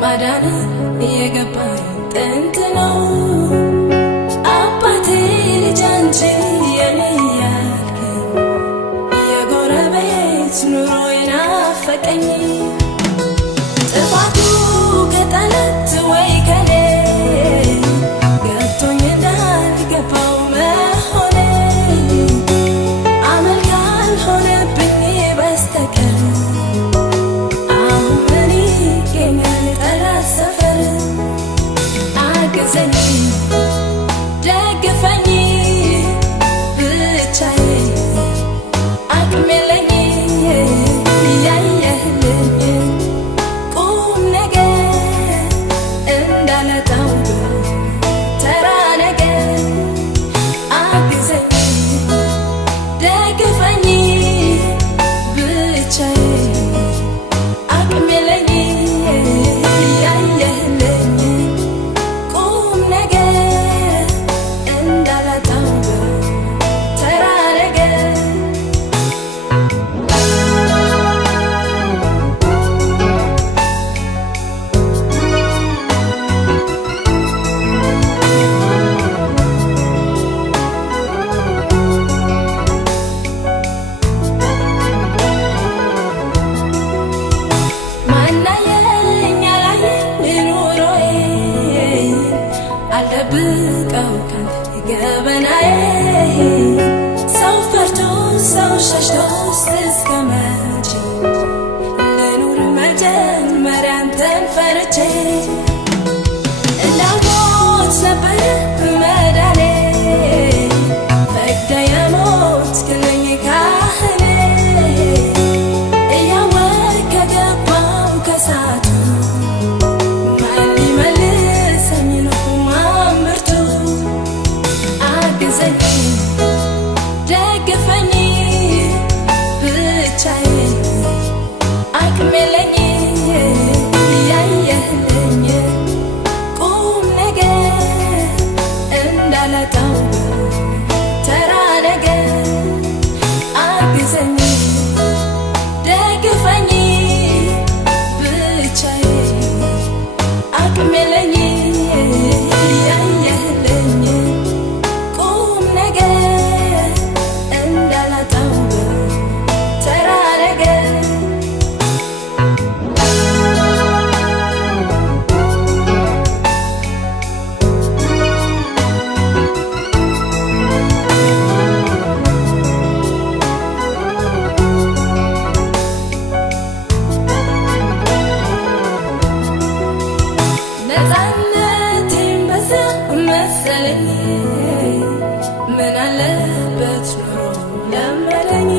ማዳን የገባኝ ጥንት ነው አባቴ ልጅ አንቺ የኔ ያልከኝ የጎረቤት ኑሮ ይናፈቀኝ ጥፋቱ ከጠላት ወይ ከኔ ገብቶኝ እንዳልገባው መሆኔ አመል ካልሆነብኝ በስተቀር ደግፈኝ ብቻዬ አቅም የለኝ ያየህልኝ ቁም ነገር እንዳለጣው ተራ ነገር አግዘኝ ደግፈኝ ብቻዬ አቅም የለኝ አልደብቀው ካንተ ገበናዬ ሰው ፈርቶ ሰው ሸሽቶ እስከ መቼ ልኑር መጀመሪያ አንተን ፈርቼ እንዳልሞት ነበር መዳኔ ፈቅደ የሞትክልኝ ካህኔ እያወቅህ ከገባው ከሳቱ ደግፈኝ ብቻዬ አቅም የለኝ ያየህልኝ ቁም ነገር እንዳላጣው ተራ ነገር አግዘኝ ደግፈኝ ብቻዬ አቅም የለኝ ነፃነቴን በዛ መሰለኝ ምን አለበት ኖሮ ለመለኝ